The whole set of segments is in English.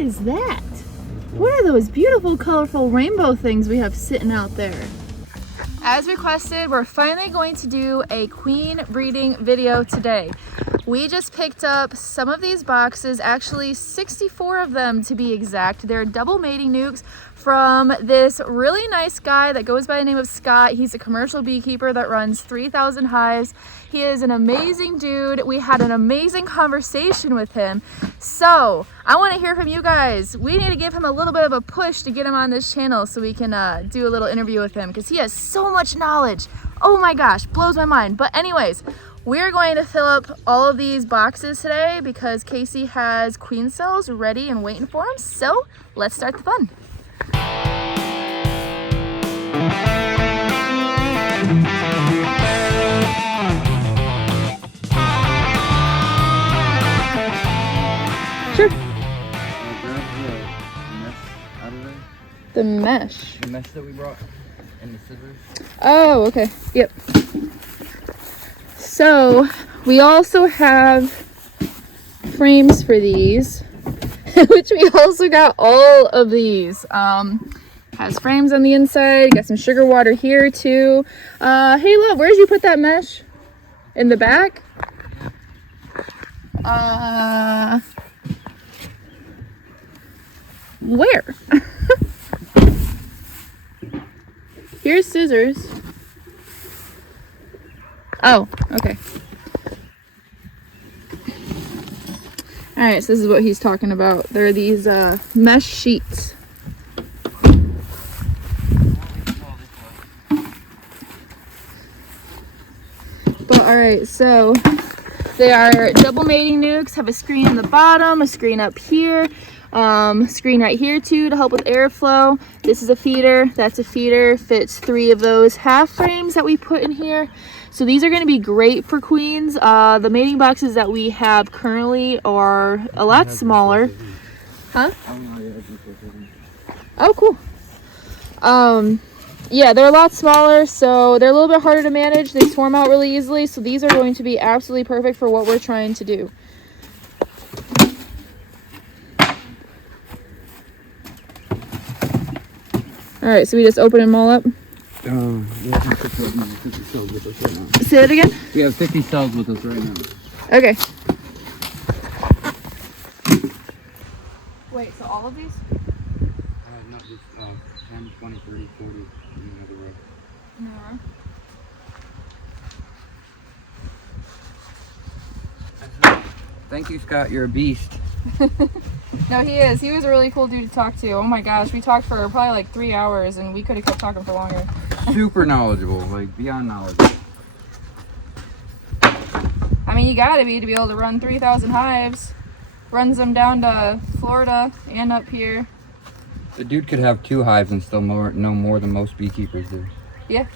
is that? What are those beautiful, colorful rainbow things we have sitting out there? As requested, we're finally going to do a queen breeding video today. We just picked up some of these boxes, actually 64 of them to be exact. They're double mating nukes from this really nice guy that goes by the name of Scott. He's a commercial beekeeper that runs 3,000 hives. He is an amazing dude. We had an amazing conversation with him. So I want to hear from you guys. We need to give him a little bit of a push to get him on this channel so we can do a little interview with him because he has so much knowledge. Oh my gosh, blows my mind. But anyways, we're going to fill up all of these boxes today because Casey has queen cells ready and waiting for him. So let's start the fun. Sure. The mesh. The mesh that we brought and the scissors. Oh, okay. Yep. So we also have frames for these, which we also got all of these. Has frames on the inside. Got some sugar water here too. Hey, love, where did you put that mesh? In the back? Where? Here's scissors. Oh, okay. All right, so this is what he's talking about. There are these mesh sheets. But all right, so they are double mating nukes, have a screen on the bottom, a screen up here, screen right here too to help with airflow. This is a feeder, that's a feeder, fits 3 of those half frames that we put in here. So these are going to be great for queens. The mating boxes that we have currently are a lot smaller. Huh? Oh, cool. Yeah, they're a lot smaller, so they're a little bit harder to manage. They swarm out really easily, so these are going to be absolutely perfect for what we're trying to do. All right, so we just open them all up. We have 50 cells with us right now. Say it again? We have 50 cells with us right now. Okay. Wait, so all of these? Not just 10, 20, 30, 40 in another row. No. Thank you, Scott. You're a beast. No, he is. He was a really cool dude to talk to. Oh my gosh, we talked for probably like 3 hours and we could have kept talking for longer. Super knowledgeable, like beyond knowledgeable. I mean, you gotta be to be able to run 3,000 hives. Runs them down to Florida and up here. The dude could have 2 hives and still know more than most beekeepers do. Yeah,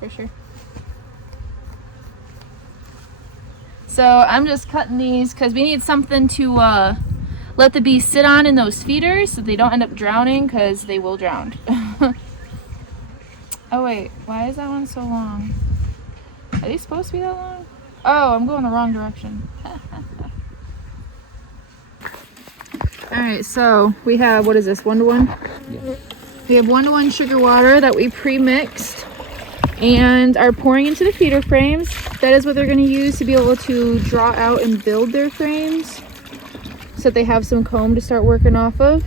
for sure. So I'm just cutting these because we need something to let the bees sit on in those feeders so they don't end up drowning, because they will drown. Oh wait, why is that one so long? Are they supposed to be that long? Oh, I'm going the wrong direction. Alright, so we have, what is this, 1-to-1? Yeah. We have 1-to-1 sugar water that we pre-mixed and are pouring into the feeder frames. That is what they're going to use to be able to draw out and build their frames so that they have some comb to start working off of.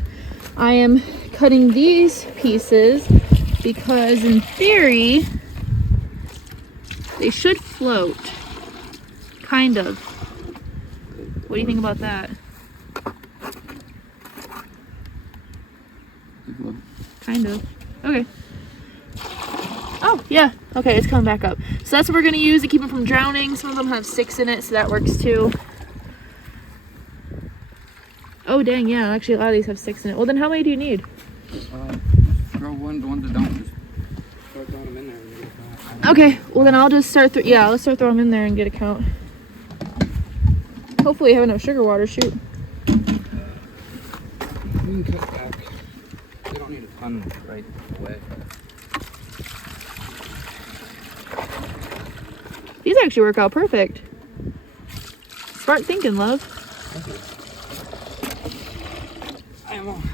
I am cutting these pieces because in theory they should float, kind of. What do you think about that? Kind of. Okay. Oh, yeah. Okay, it's coming back up. So that's what we're going to use to keep them from drowning. Some of them have 6 in it, so that works too. Oh, dang, yeah. Actually, a lot of these have 6 in it. Well, then how many do you need? Throw the ones that don't. Just start throwing them in there and get a count. Okay, well then I'll just start, let's start throwing them in there and get a count. Hopefully you have enough sugar water, shoot. You can cut back. You don't need a ton right away. These actually work out perfect. Smart thinking, love.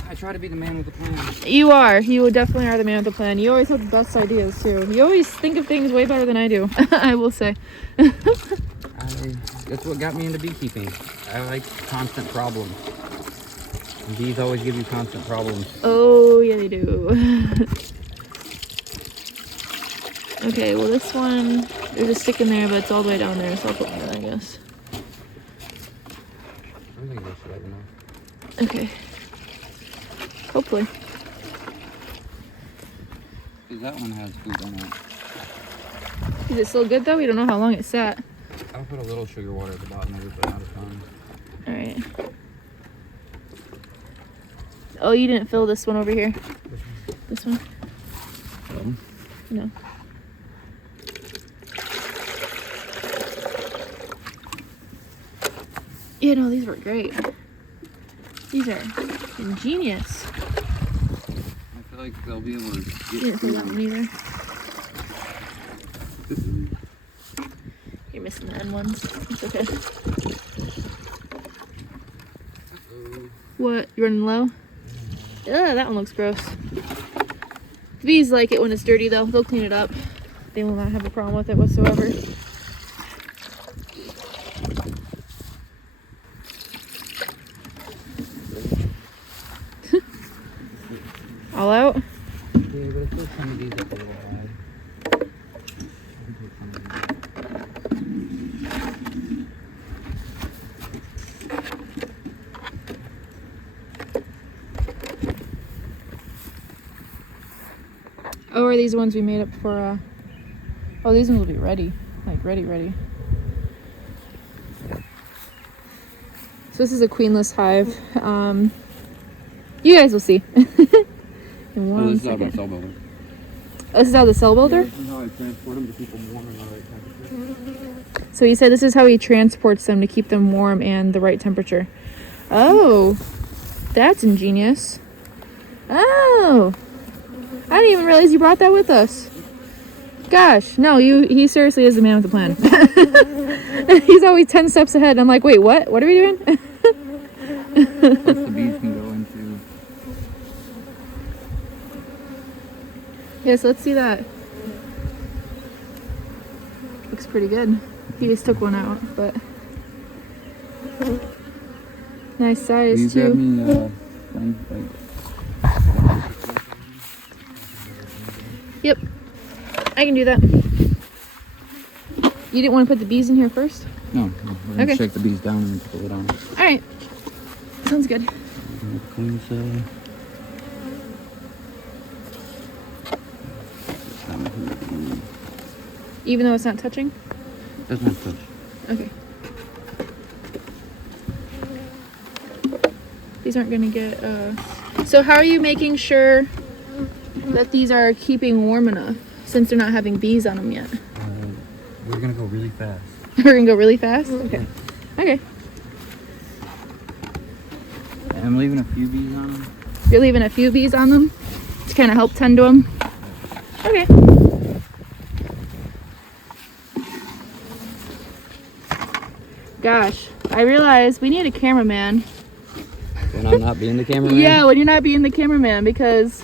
I try to be the man with the plan. You are. You definitely are the man with the plan. You always have the best ideas too. You always think of things way better than I do. I will say. That's what got me into beekeeping. I like constant problems. And bees always give you constant problems. Oh yeah, they do. Okay, well this one, there's a stick in there, but it's all the way down there, so I'll put one in, I guess. I think that's right enough. Okay. Hopefully. Because that one has food on it. Is it still good though? We don't know how long it sat. I'll put a little sugar water at the bottom of it, but not a ton. Alright. Oh, you didn't fill this one over here. This one? No. Yeah, no, these were great. These are ingenious. I feel like they'll be able to get You didn't fill that one either. You're missing the end ones. It's okay. What? You running low? Ugh, that one looks gross. The bees like it when it's dirty though. They'll clean it up. They will not have a problem with it whatsoever. All out? Yeah, but I feel some of these up a little high. Oh, are these the ones we made up for, oh, these ones will be ready. Like, ready. So this is a queenless hive. You guys will see. In one This is out of second. the cell builder. This is out of the cell builder? This is how I transport them to keep them warm and the right temperature. So he said this is how he transports them to keep them warm and the right temperature. Oh, that's ingenious. Oh, I didn't even realize you brought that with us. Gosh, no, he seriously is the man with the plan. He's always 10 steps ahead. I'm like, wait, what? What are we doing? Plus the bees can go into. Yes, let's see that. Looks pretty good. He just took one out, but nice size You too. grab me things like. Yep, I can do that. You didn't want to put the bees in here first? No, we're gonna Okay. shake the bees down and then put the lid on. All right, sounds good. Clean cell. Even though it's not touching? Doesn't have touch. Okay. These aren't gonna get, So how are you making sure that these are keeping warm enough since they're not having bees on them yet? We're gonna go really fast. We're gonna go really fast? Okay. Okay. I'm leaving a few bees on them. You're leaving a few bees on them to kind of help tend to them? Okay. Gosh, I realized we need a cameraman. When I'm not being the cameraman? Yeah, when you're not being the cameraman, because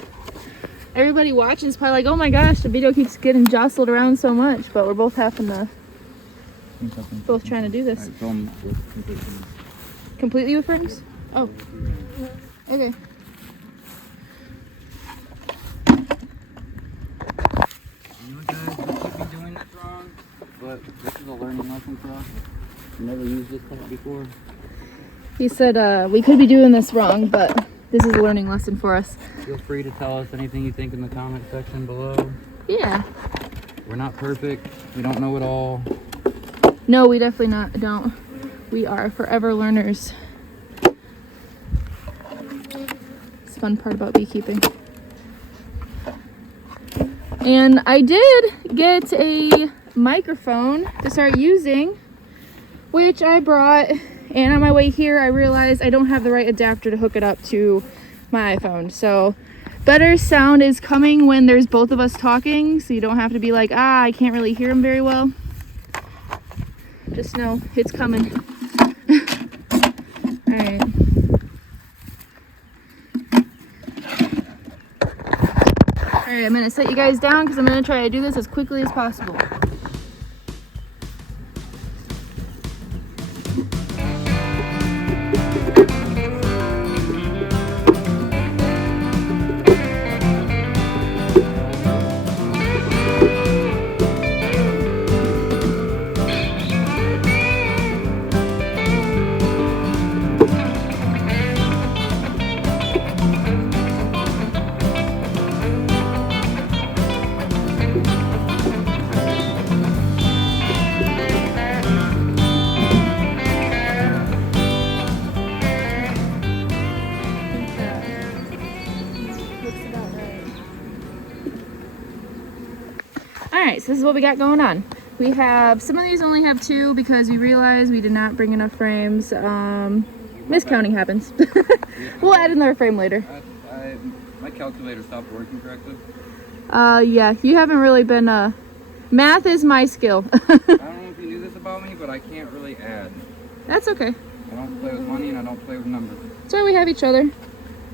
everybody watching is probably like, oh my gosh, the video keeps getting jostled around so much, but we're both having to, both trying to do this. Alright, film with completely. Completely with frames? Oh. Okay. You know, guys, we could be doing this wrong, but this is a learning lesson for us. I've never used this type before. He said we could be doing this wrong, but this is a learning lesson for us. Feel free to tell us anything you think in the comment section below. Yeah. We're not perfect. We don't know it all. No, we definitely don't. We are forever learners. It's the fun part about beekeeping. And I did get a microphone to start using, which I brought, and on my way here I realized I don't have the right adapter to hook it up to my iPhone. So better sound is coming when there's both of us talking, so you don't have to be like, I can't really hear him very well. Just know it's coming. Alright. right, I'm gonna set you guys down because I'm gonna try to do this as quickly as possible. Alright, so this is what we got going on. We have, some of these only have 2 because we realized we did not bring enough frames. Miscounting happens. We'll add another frame later. My calculator stopped working correctly. Yeah, you haven't really been, math is my skill. I don't know if you knew this about me, but I can't really add. That's okay. I don't play with money and I don't play with numbers. That's why we have each other.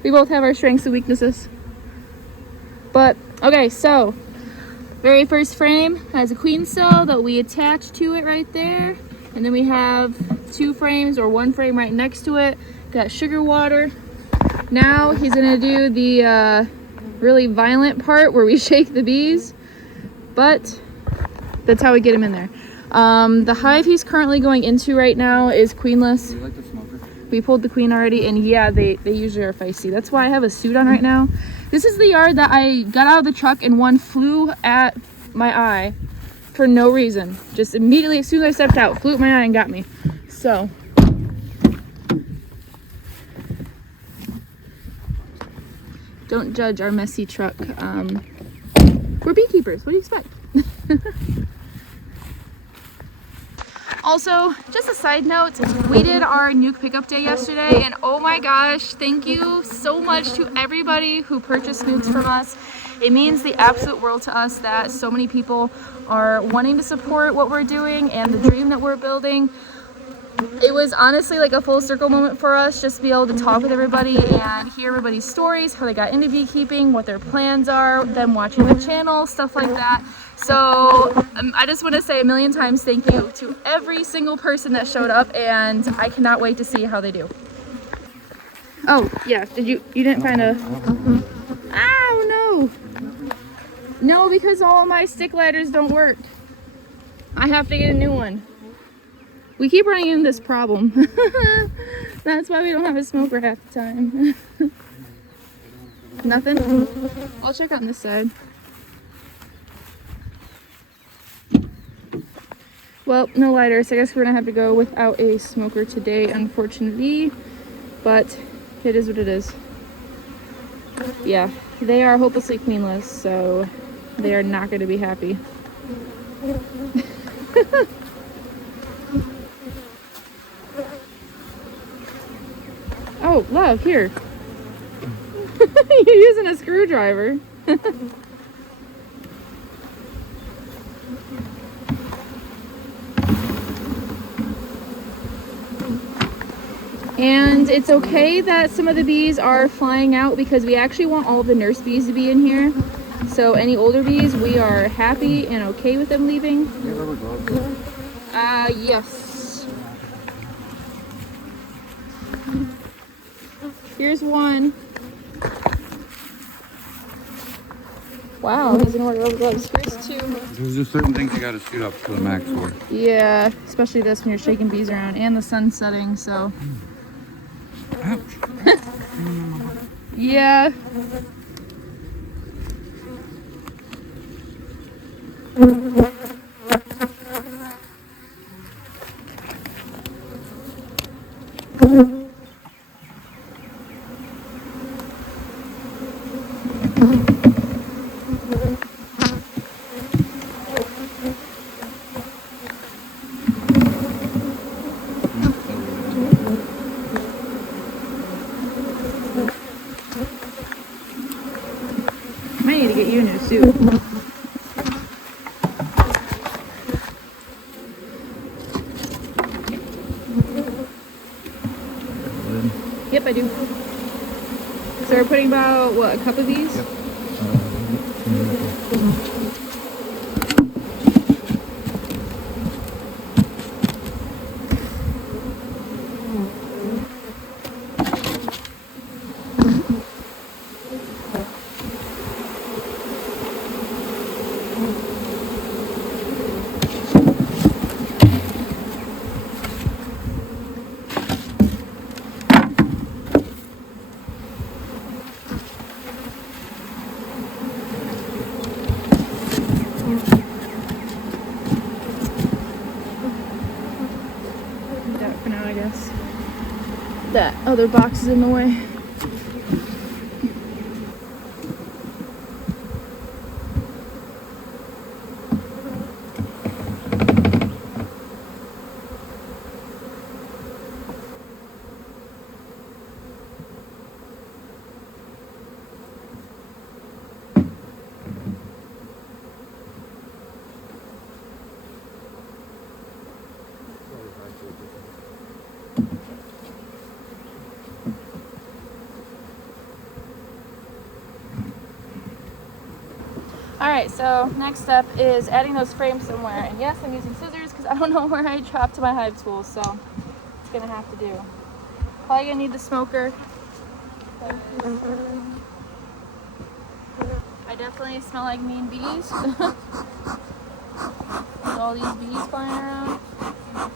We both have our strengths and weaknesses. But, okay, so very first frame has a queen cell that we attach to it right there. And then we have 2 frames or 1 frame right next to it. Got sugar water. Now he's gonna do the really violent part where we shake the bees. But that's how we get him in there. The hive he's currently going into right now is queenless. Do you like the smoker? We pulled the queen already, and yeah, they usually are feisty. That's why I have a suit on right now. This is the yard that I got out of the truck and one flew at my eye for no reason. Just immediately, as soon as I stepped out, flew at my eye and got me. So. Don't judge our messy truck. We're beekeepers. What do you expect? Also, just a side note, we did our nuke pickup day yesterday, and oh my gosh, thank you so much to everybody who purchased nukes from us. It means the absolute world to us that so many people are wanting to support what we're doing and the dream that we're building. It was honestly like a full circle moment for us, just to be able to talk with everybody and hear everybody's stories, how they got into beekeeping, what their plans are, them watching the channel, stuff like that. So I just want to say a million times thank you to every single person that showed up, and I cannot wait to see how they do. Oh yeah, you didn't find a, ow no, because all of my stick ladders don't work. I have to get a new one. We keep running into this problem. That's why we don't have a smoker half the time. Nothing? I'll check on this side. Well, no lighters. I guess we're gonna have to go without a smoker today, unfortunately. But it is what it is. Yeah, they are hopelessly queenless, so they are not gonna be happy. Oh, love, here. You're using a screwdriver. And it's okay that some of the bees are flying out because we actually want all of the nurse bees to be in here. So any older bees, we are happy and okay with them leaving. Do you have rubber gloves? Yes. Here's one. Wow, he's gonna wear rubber gloves. Here's 2. There's just certain things you gotta suit up to the max for. Yeah, especially this when you're shaking bees around and the sun's setting, so. Ouch. Yeah. Might need to get you a new suit. Yep, I do. So we're putting about, what, a cup of these? Yep. That for now, I guess. That other box is in the way. Alright, so next step is adding those frames somewhere. And yes, I'm using scissors because I don't know where I dropped my hive tools, so it's gonna have to do. Probably gonna need the smoker. I definitely smell like mean bees. With all these bees flying around.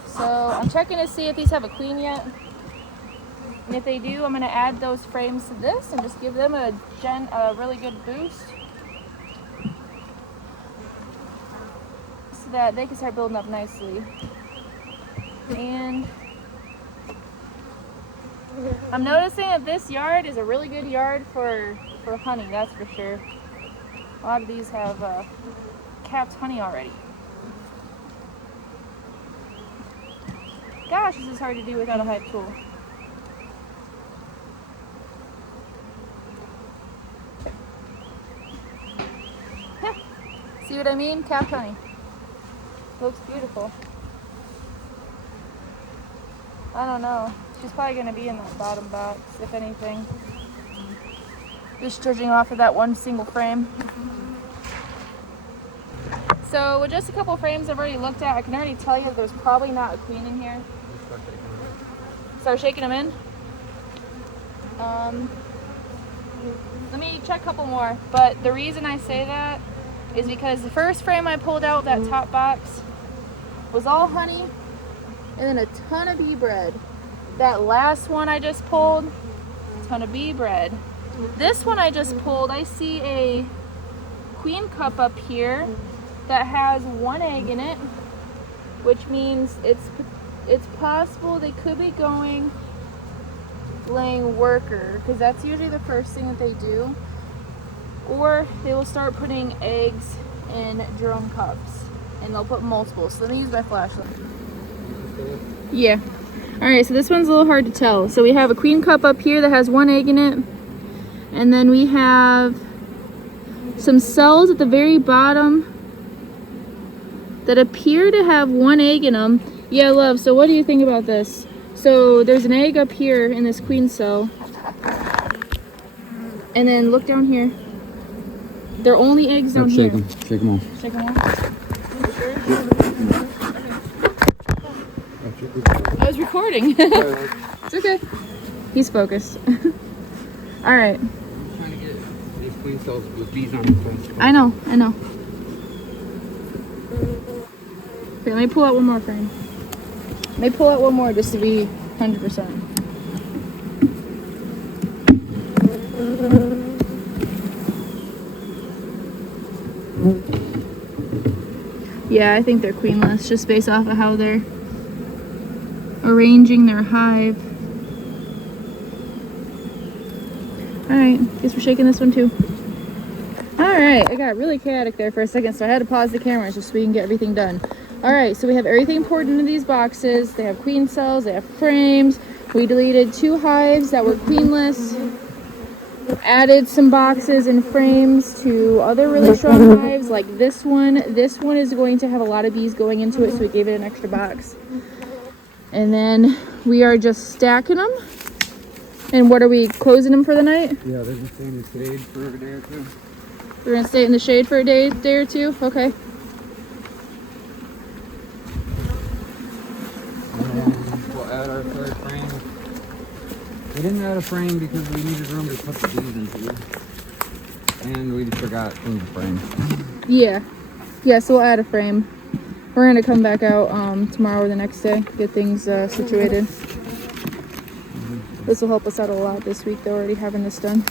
So I'm checking to see if these have a queen yet. And if they do, I'm gonna add those frames to this and just give them a really good boost. That they can start building up nicely. And I'm noticing that this yard is a really good yard for honey, that's for sure. A lot of these have capped honey already. Gosh, this is hard to do without a hive tool. See what I mean? Capped honey. Looks beautiful. I don't know. She's probably going to be in that bottom box, if anything. Just judging off of that one single frame. So with just a couple frames I've already looked at, I can already tell you there's probably not a queen in here. Start shaking them in. Let me check a couple more. But the reason I say that is because the first frame I pulled out, that top box, was all honey and then a ton of bee bread. That last one I just pulled, a ton of bee bread. This one I just pulled, I see a queen cup up here that has one egg in it, which means it's possible they could be laying worker, because that's usually the first thing that they do, or they will start putting eggs in drone cups. And they'll put multiple. So let me use my flashlight. Yeah. Alright, so this one's a little hard to tell. So we have a queen cup up here that has one egg in it. And then we have some cells at the very bottom that appear to have one egg in them. Yeah, love, so what do you think about this? So there's an egg up here in this queen cell. And then look down here. They're only eggs down here. Shake them off. Shake them off. I was recording. It's okay. He's focused. All right. I'm trying to get these queen cells with bees on them. I know. Okay, let me pull out one more frame. Let me pull out one more just to be 100%. Yeah, I think they're queenless, just based off of how they're arranging their hive. Alright, guess we're shaking this one too. Alright, I got really chaotic there for a second, so I had to pause the camera just so we can get everything done. Alright, so we have everything poured into these boxes. They have queen cells, they have frames. We deleted 2 hives that were queenless. Added some boxes and frames to other really strong hives like this one. This one is going to have a lot of bees going into it, so we gave it an extra box. And then we are just stacking them. And what are we, closing them for the night? Yeah, they're just staying in the shade for a day or two. We're gonna stay in the shade for a day or two? Okay. And we'll add our third frame. We didn't add a frame because we needed room to put the bees into. And we just forgot to move the frame. Yeah. Yeah, so we'll add a frame. We're gonna come back out tomorrow or the next day, get things situated. This will help us out a lot this week, though, already having this done.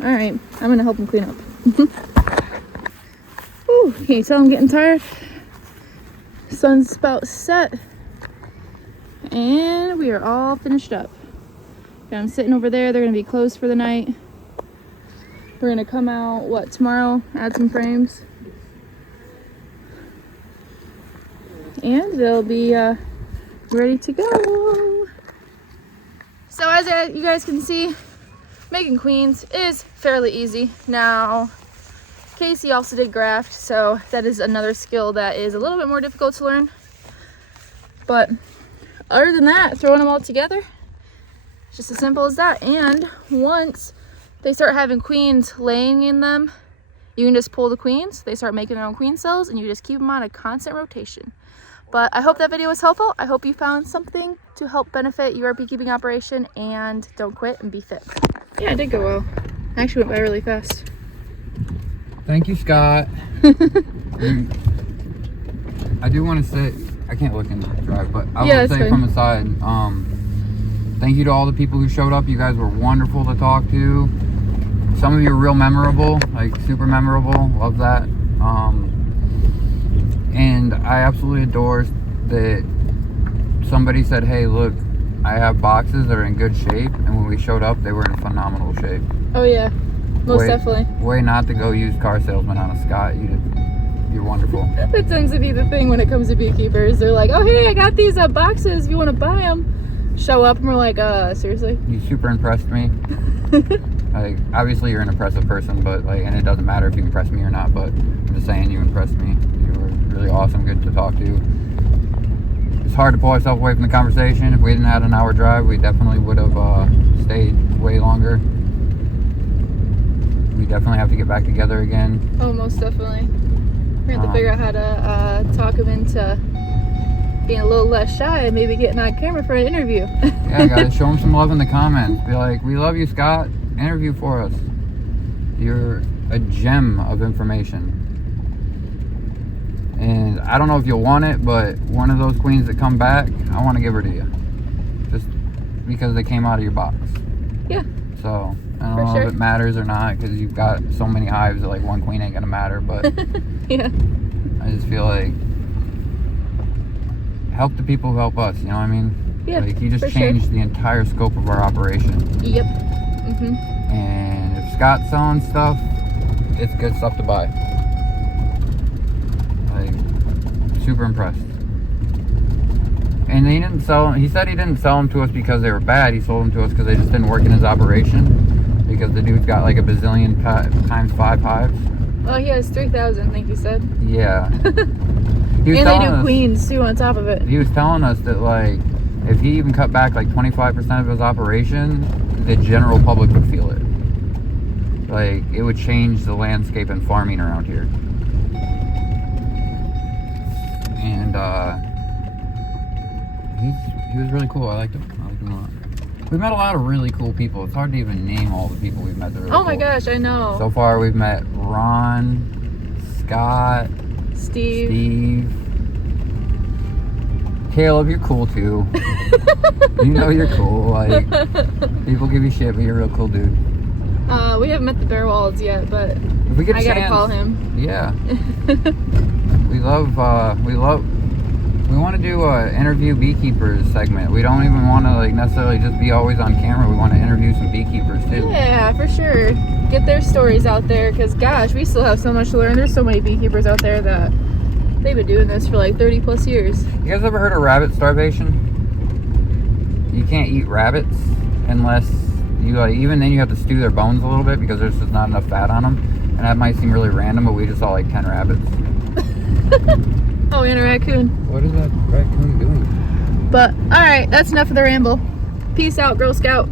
All right, I'm gonna help him clean up. Whew, can you tell I'm getting tired? Sun's about set, and we are all finished up. Okay, I'm sitting over there. They're gonna be closed for the night. We're gonna come out, what, tomorrow, add some frames. And they'll be ready to go. So as you guys can see, making queens is fairly easy. Now, Casey also did graft, so that is another skill that is a little bit more difficult to learn. But other than that, throwing them all together, it's just as simple as that. And once they start having queens laying in them, you can just pull the queens. They start making their own queen cells, and you just keep them on a constant rotation. But I hope that video was helpful. I hope you found something to help benefit your beekeeping operation, and don't quit and be fit. Yeah, it did go well. Actually went by really fast. Thank you, Scott. I do want to say, I can't look in the drive, but I will say from the side, thank you to all the people who showed up. You guys were wonderful to talk to. Some of you are real memorable, like super memorable. Love that. And I absolutely adore that somebody said, hey, look, I have boxes that are in good shape. And when we showed up, they were in phenomenal shape. Oh, yeah. Most definitely. Way not to go used car salesman on a Scott. You're wonderful. That tends to be the thing when it comes to beekeepers. They're like, oh, hey, I got these boxes if you want to buy them. Show up and we're like, seriously? You super impressed me. Like, obviously you're an impressive person, but like, and it doesn't matter if you impress me or not, but I'm just saying you impressed me. You were really awesome, good to talk to. It's hard to pull ourselves away from the conversation. If we hadn't had an hour drive, we definitely would have stayed way longer. We definitely have to get back together again. Oh, most definitely. We're going to figure out how to talk him into being a little less shy and maybe getting on camera for an interview. Yeah, guys, show him some love in the comments. Be like, we love you, Scott. Interview for us. You're a gem of information. And I don't know if you'll want it, but one of those queens that come back, I want to give her to you. Just because they came out of your box. Yeah. So, I don't know if it matters or not, because you've got so many hives that like one queen ain't going to matter, but yeah. I just feel like help the people who help us, you know what I mean? Yeah, like you just changed the entire scope of our operation. Yep. Mm-hmm. And if Scott's selling stuff, it's good stuff to buy. Like, super impressed. And he said he didn't sell them to us because they were bad. He sold them to us because they just didn't work in his operation. Because the dude's got like a bazillion times 5 hives. Oh, he has 3,000, I think he said. Yeah. And they do queens too on top of it. He was telling us that like, if he even cut back like 25% of his operation, the general public would feel it. Like, it would change the landscape and farming around here. And he was really cool. I liked him. I liked him a lot. We've met a lot of really cool people. It's hard to even name all the people we've met. Really my gosh, I know. So far, we've met Ron, Scott, Steve. Caleb, you're cool too. You know you're cool. Like, people give you shit, but you're a real cool dude. We haven't met the Bearwalds yet, but if we get I gotta call him. Yeah. We want to do a interview beekeepers segment. We don't even want to like necessarily just be always on camera. We want to interview some beekeepers too. Yeah, for sure. Get their stories out there, because gosh, we still have so much to learn. There's so many beekeepers out there that they've been doing this for like 30 plus years. You guys ever heard of rabbit starvation? You can't eat rabbits unless you like, even then you have to stew their bones a little bit because there's just not enough fat on them. And that might seem really random, but we just saw like 10 rabbits. Oh, and a raccoon. What is that raccoon doing? But, alright, that's enough of the ramble. Peace out, Girl Scout.